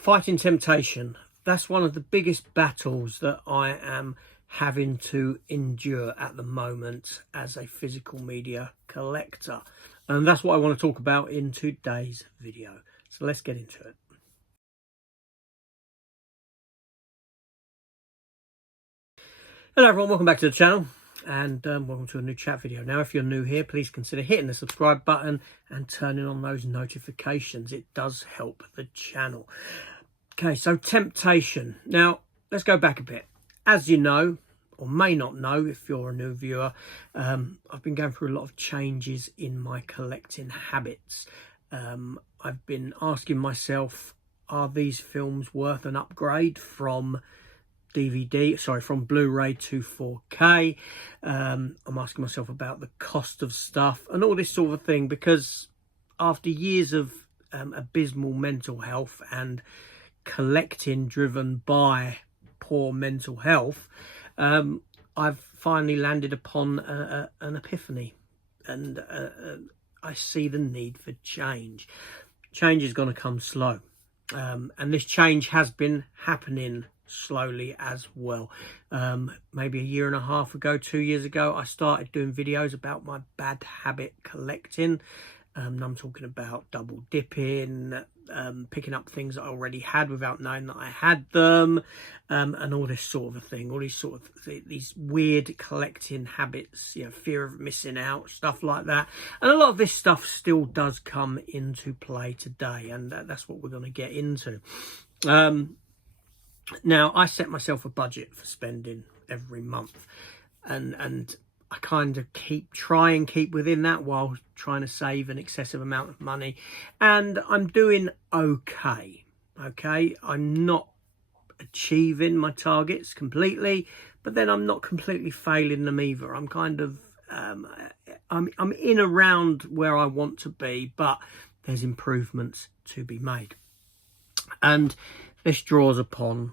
Fighting temptation. That's one of the biggest battles that I am having to endure at the moment as a physical media collector. And that's what I want to talk about in today's video. So let's get into it. Hello everyone, welcome back to the channel and welcome to a new chat video. Now if you're new here, please consider hitting the subscribe button and turning on those notifications. It does help the channel. Okay, so temptation. Now let's go back a bit. As you know, or may not know if you're a new viewer, I've been going through a lot of changes in my collecting habits. I've been asking myself, are these films worth an upgrade from from Blu-ray to 4K? I'm asking myself about the cost of stuff and all this sort of thing, because after years of abysmal mental health and collecting driven by poor mental health, I've finally landed upon an epiphany, and I see the need for change. Change is going to come slow, and this change has been happening slowly as well. Maybe a year and a half ago, 2 years ago, I started doing videos about my bad habit collecting. I'm talking about double dipping, picking up things that I already had without knowing that I had them, and all this sort of a thing, all these weird collecting habits, fear of missing out, stuff like that. And a lot of this stuff still does come into play today, and that's what we're going to get into. Now, I set myself a budget for spending every month, and I kind of try and keep within that while trying to save an excessive amount of money, and I'm doing okay. I'm not achieving my targets completely, but then I'm not completely failing them either. I'm kind of I'm in around where I want to be, but there's improvements to be made. And this draws upon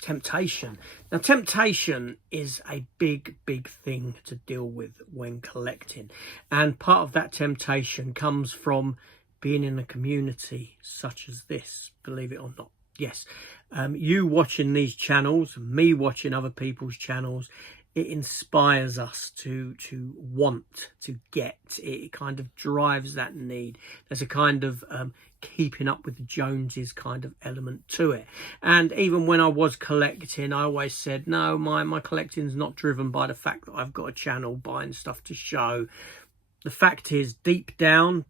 temptation. Now, temptation is a big thing to deal with when collecting, and part of that temptation comes from being in a community such as this, believe it or not. Yes, you watching these channels, me watching other people's channels, it inspires us to want to get. It kind of drives that need. There's a kind of keeping up with the Joneses kind of element to it. And even when I was collecting, I always said, no, my collecting's not driven by the fact that I've got a channel buying stuff to show. The fact is, deep down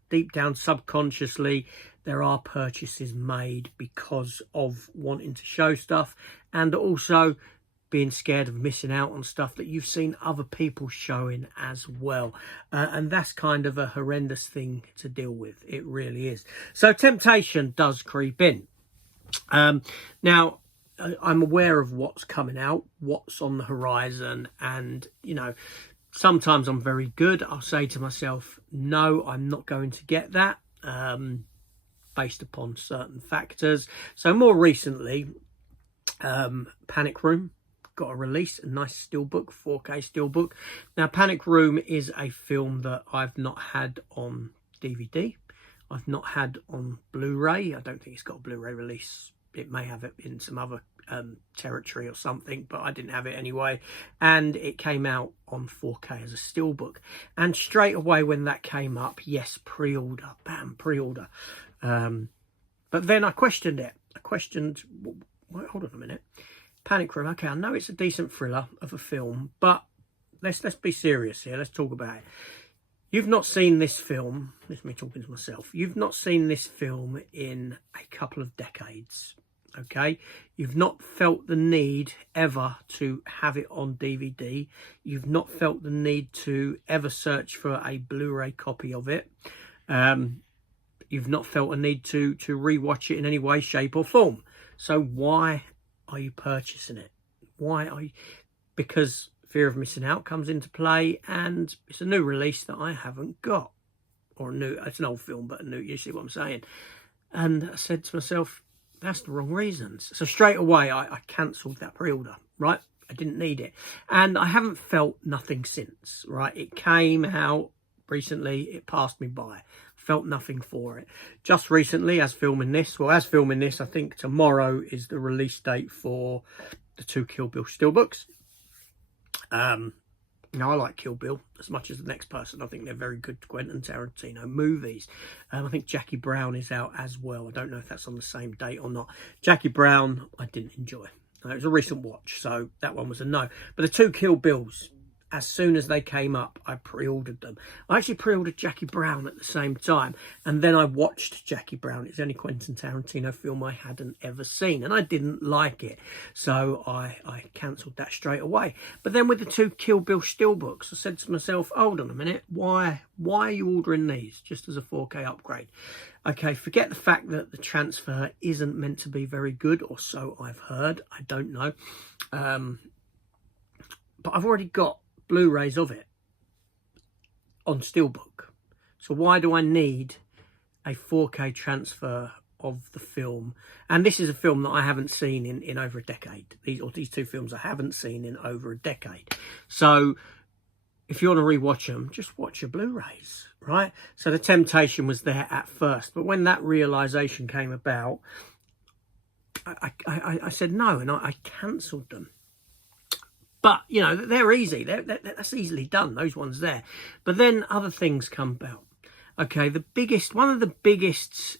subconsciously, there are purchases made because of wanting to show stuff, and also being scared of missing out on stuff that you've seen other people showing as well. And that's kind of a horrendous thing to deal with. It really is. So temptation does creep in. Now, I'm aware of what's coming out, what's on the horizon, and, sometimes I'm very good. I'll say to myself, no, I'm not going to get that, based upon certain factors. So more recently, Panic Room got a release, a nice steelbook, 4K steelbook. Now, Panic Room is a film that I've not had on DVD. I've not had on Blu-ray. I don't think it's got a Blu-ray release. It may have it in some other territory or something, but I didn't have it anyway. And it came out on 4K as a steelbook. And straight away when that came up, yes, pre-order, bam, pre-order. But then I questioned it. Wait, hold on a minute. Panic Room, okay, I know it's a decent thriller of a film, but let's be serious here. Let's talk about it. You've not seen this film, this is me talking to myself, you've not seen this film in a couple of decades, okay? You've not felt the need ever to have it on DVD. You've not felt the need to ever search for a Blu-ray copy of it. You've not felt a need to rewatch it in any way, shape or form. So why are you purchasing it? Why are you? Because fear of missing out comes into play, and it's a new release that I haven't got, or it's an old film, but a new, you see what I'm saying? And I said to myself, that's the wrong reasons. So straight away, I cancelled that pre-order, right? I didn't need it. And I haven't felt nothing since, right? It came out recently, it passed me by. felt nothing for it. Just recently, as filming this, I think tomorrow is the release date for the 2 Kill Bill steelbooks. Now, I like Kill Bill as much as the next person. I think they're very good Quentin Tarantino movies. I think Jackie Brown is out as well. I don't know if that's on the same date or not. Jackie Brown, I didn't enjoy. It was a recent watch, so that one was a no. But the 2 Kill Bills, as soon as they came up, I pre-ordered them. I actually pre-ordered Jackie Brown at the same time, and then I watched Jackie Brown. It's the only Quentin Tarantino film I hadn't ever seen, and I didn't like it, so I cancelled that straight away. But then with the 2 Kill Bill steelbooks, I said to myself, hold on a minute, why are you ordering these just as a 4K upgrade? Okay, forget the fact that the transfer isn't meant to be very good, or so I've heard. I don't know. But I've already got Blu-rays of it on steelbook, so why do I need a 4K transfer of the film? And this is a film that I haven't seen in over a decade. These 2 films I haven't seen in over a decade. So if you want to rewatch them, just watch your Blu-rays, right? So the temptation was there at first, but when that realization came about, I said no, and I cancelled them. But, you know, they're easy. That's easily done, those ones there. But then other things come about. Okay, one of the biggest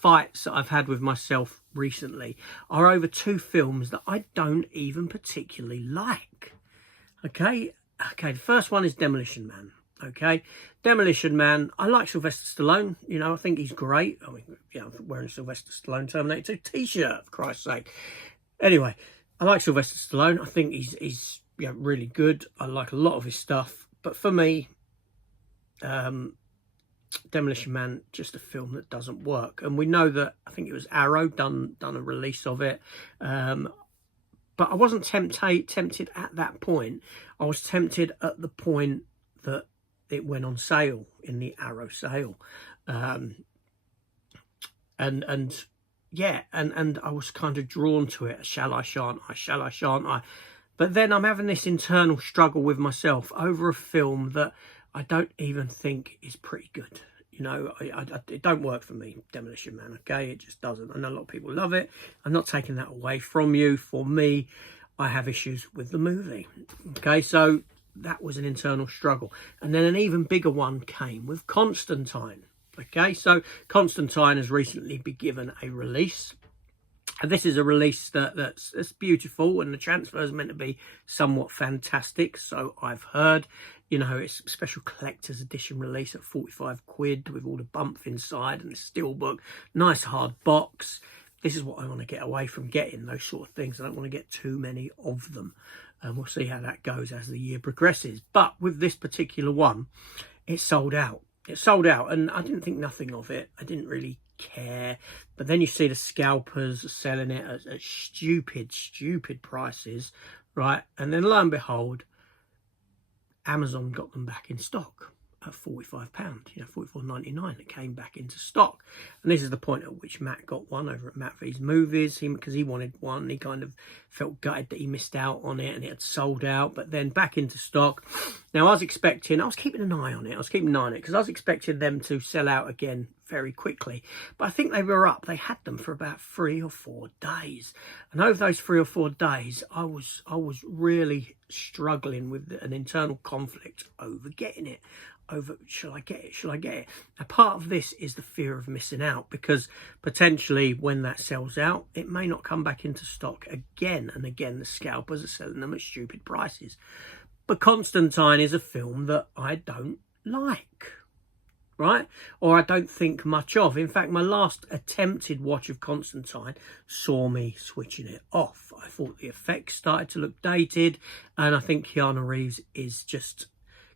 fights that I've had with myself recently are over 2 films that I don't even particularly like. Okay, the first one is Demolition Man. Okay, Demolition Man, I like Sylvester Stallone. You know, I think he's great. I mean, yeah, I'm wearing a Sylvester Stallone Terminator 2 t-shirt, for Christ's sake. Anyway, I like Sylvester Stallone. I think he's really good. I like a lot of his stuff. But for me, Demolition Man, just a film that doesn't work. And we know that, I think it was Arrow done a release of it. But I wasn't tempted at that point. I was tempted at the point that it went on sale, in the Arrow sale. And I was kind of drawn to it. Shall I, shan't I? Shall I, shan't I? But then I'm having this internal struggle with myself over a film that I don't even think is pretty good. You know, it don't work for me, Demolition Man, okay? It just doesn't. I know a lot of people love it. I'm not taking that away from you. For me, I have issues with the movie, okay? So that was an internal struggle. And then an even bigger one came with Constantine. Okay, so Constantine has recently been given a release. And this is a release that's beautiful, and the transfer is meant to be somewhat fantastic. So I've heard, you know, it's a special collector's edition release at 45 quid with all the bump inside and the steelbook. Nice hard box. This is what I want to get away from getting, those sort of things. I don't want to get too many of them. And we'll see how that goes as the year progresses. But with this particular one, it's sold out. It sold out, and I didn't think nothing of it. I didn't really care. But then you see the scalpers selling it at stupid prices, right? And then lo and behold, Amazon got them back in stock at £45, you know, £44.99. It came back into stock. And this is the point at which Matt got one over at Matt V's Movies, because he wanted one. He kind of felt gutted that he missed out on it and it had sold out, but then back into stock. Now, I was keeping an eye on it. Because I was expecting them to sell out again very quickly. But I think they were up. They had them for about 3 or 4 days. And over those 3 or 4 days, I was really struggling with an internal conflict over getting it. Over, shall I get it? Now, part of this is the fear of missing out, because potentially when that sells out, it may not come back into stock again and again. The scalpers are selling them at stupid prices. But Constantine is a film that I don't like, right? Or I don't think much of. In fact, my last attempted watch of Constantine saw me switching it off. I thought the effects started to look dated, and I think Keanu Reeves is just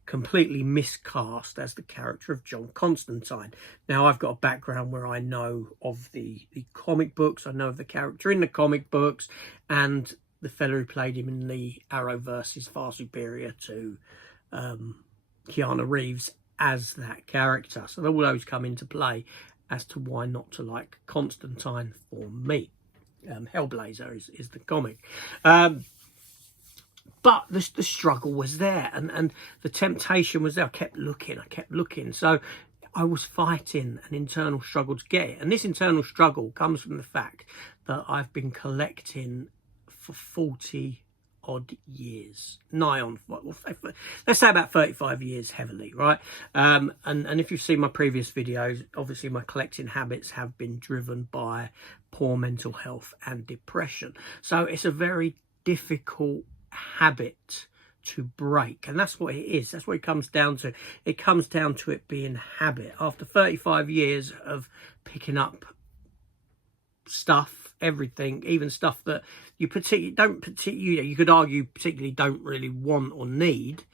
completely miscast as the character of John Constantine. Now, I've got a background where I know of the comic books. I know of the character in the comic books, and the fella who played him in the Arrowverse is far superior to Keanu Reeves as that character. So all those come into play as to why not to like Constantine for me. Hellblazer is the comic. But the struggle was there, and the temptation was there. I kept looking. So I was fighting an internal struggle to get it. And this internal struggle comes from the fact that I've been collecting for 40 odd years, nigh on, let's say about 35 years heavily, right? And if you've seen my previous videos, obviously my collecting habits have been driven by poor mental health and depression. So it's a very difficult habit to break, and that's what it is. That's what it comes down to. It comes down to it being habit. After 35 years of picking up stuff, everything, even stuff that you you could argue particularly don't really want or need,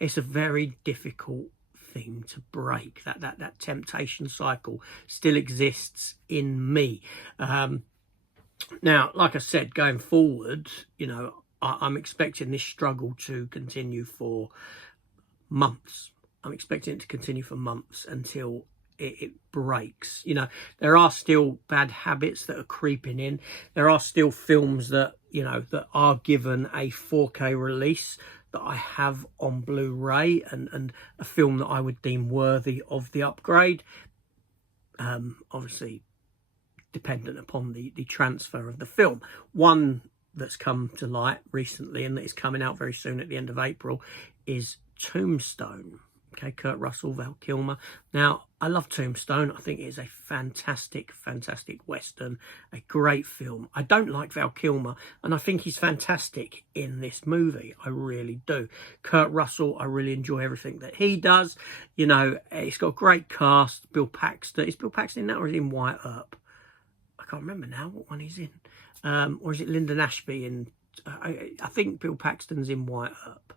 it's a very difficult thing to break. That temptation cycle still exists in me. Now, like I said, going forward, you know, I'm expecting this struggle to continue for months. I'm expecting it to continue for months until it breaks. You know, there are still bad habits that are creeping in. There are still films that, you know, that are given a 4K release that I have on Blu-ray, and a film that I would deem worthy of the upgrade. Obviously dependent upon the transfer of the film. One that's come to light recently and that is coming out very soon at the end of April is Tombstone. Okay, Kurt Russell, Val Kilmer. Now, I love Tombstone. I think it is a fantastic, fantastic Western, a great film. I don't like Val Kilmer, and I think he's fantastic in this movie. I really do. Kurt Russell, I really enjoy everything that he does. You know, it's got a great cast. Bill Paxton. Is Bill Paxton in that, or is he in Wyatt Earp? I can't remember now what one he's in. Or is it Lyndon Ashby? And I think Bill Paxton's in Wyatt Earp.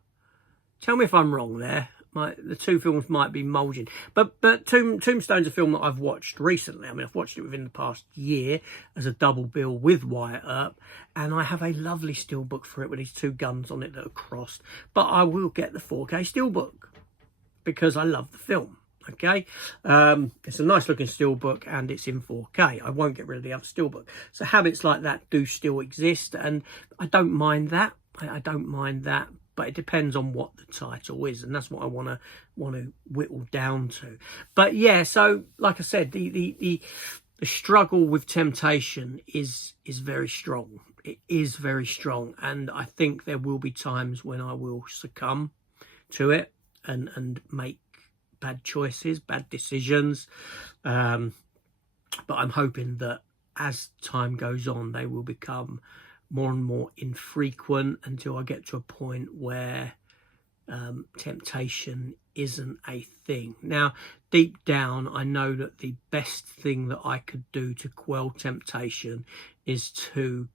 Tell me if I'm wrong there. The two films might be mulging. But Tombstone's a film that I've watched recently. I mean, I've watched it within the past year as a double bill with Wyatt Earp. And I have a lovely steelbook for it with these two guns on it that are crossed. But I will get the 4K steelbook because I love the film. Okay, it's a nice looking steelbook and it's in 4K. I won't get rid of the other steelbook. So habits like that do still exist, and I don't mind that. I don't mind that, but it depends on what the title is, and that's what I want to whittle down to. But yeah, so like I said, the struggle with temptation is very strong. It is very strong, and I think there will be times when I will succumb to it and make bad choices, bad decisions, but I'm hoping that as time goes on they will become more and more infrequent until I get to a point where temptation isn't a thing. Now, deep down, I know that the best thing that I could do to quell temptation is to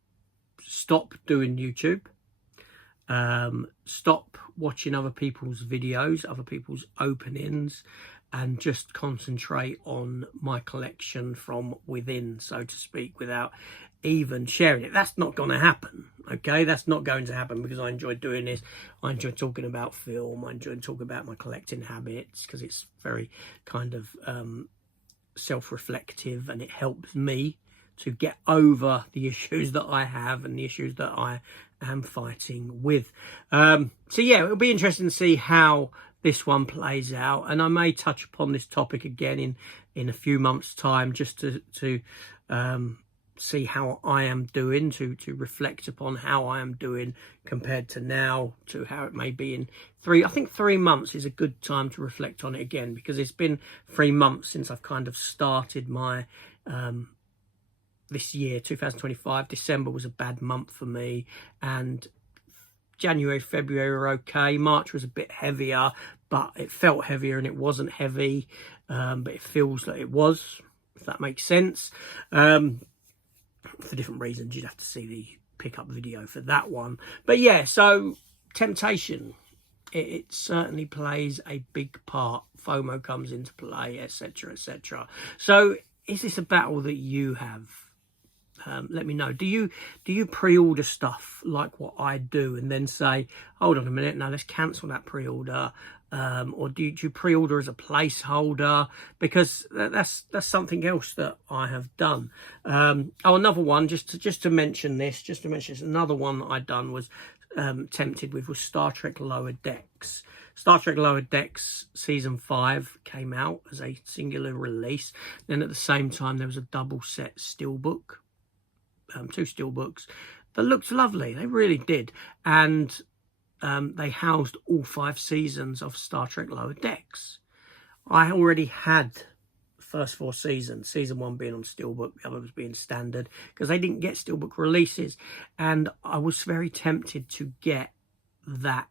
stop doing YouTube, stop watching other people's videos, other people's openings, and just concentrate on my collection from within, so to speak, without even sharing it. That's not going to happen, okay? That's not going to happen because I enjoy doing this. I enjoy talking about film. I enjoy talking about my collecting habits because it's very kind of self-reflective, and it helps me to get over the issues that I have and the issues that I am fighting with. So yeah, it'll be interesting to see how this one plays out, and I may touch upon this topic again in a few months' time, just to see how I am doing, to reflect upon how I am doing compared to now, to how it may be in I think 3 months is a good time to reflect on it again, because it's been 3 months since I've kind of started my this year, 2025. December was a bad month for me, and January, February were okay. March was a bit heavier, but it felt heavier and it wasn't heavy, but it feels like it was, if that makes sense. For different reasons, you'd have to see the pickup video for that one. But yeah, so temptation, it certainly plays a big part. FOMO comes into play, etc., etc. So is this a battle that you have? Let me know. Do you pre-order stuff like what I do and then say, hold on a minute, now let's cancel that pre-order? Or do you pre-order as a placeholder? Because that's something else that I have done. Another one, just to mention this, another one that I'd done was tempted with was Star Trek Lower Decks. Star Trek Lower Decks Season 5 came out as a singular release. Then at the same time, there was a double set steelbook, 2 steelbooks that looked lovely. They really did. And they housed all 5 seasons of Star Trek Lower Decks. I already had the first 4 seasons, season 1 being on steelbook, the other was being standard, because they didn't get steelbook releases. And I was very tempted to get that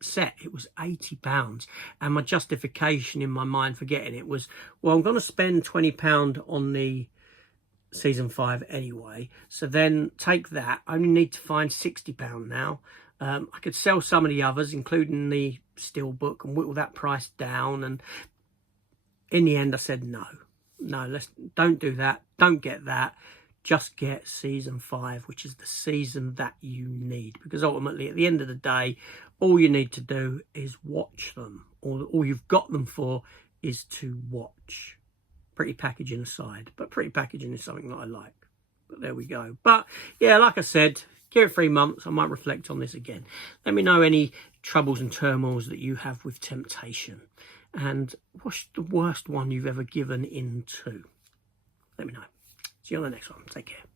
set. It was £80, and my justification in my mind for getting it was, well, I'm going to spend £20 on the season 5 anyway, so then take that. I only need to find £60 now. I could sell some of the others, including the steelbook, and whittle that price down. And in the end, I said no, don't do that, don't get that. Just get season 5, which is the season that you need, because ultimately at the end of the day, all you need to do is watch them. All you've got them for is to watch. Pretty packaging aside, but pretty packaging is something that I like. But there we go. But yeah, like I said, give it 3 months. I might reflect on this again. Let me know any troubles and turmoils that you have with temptation, and what's the worst one you've ever given into. Let me know. See you on the next one. Take care.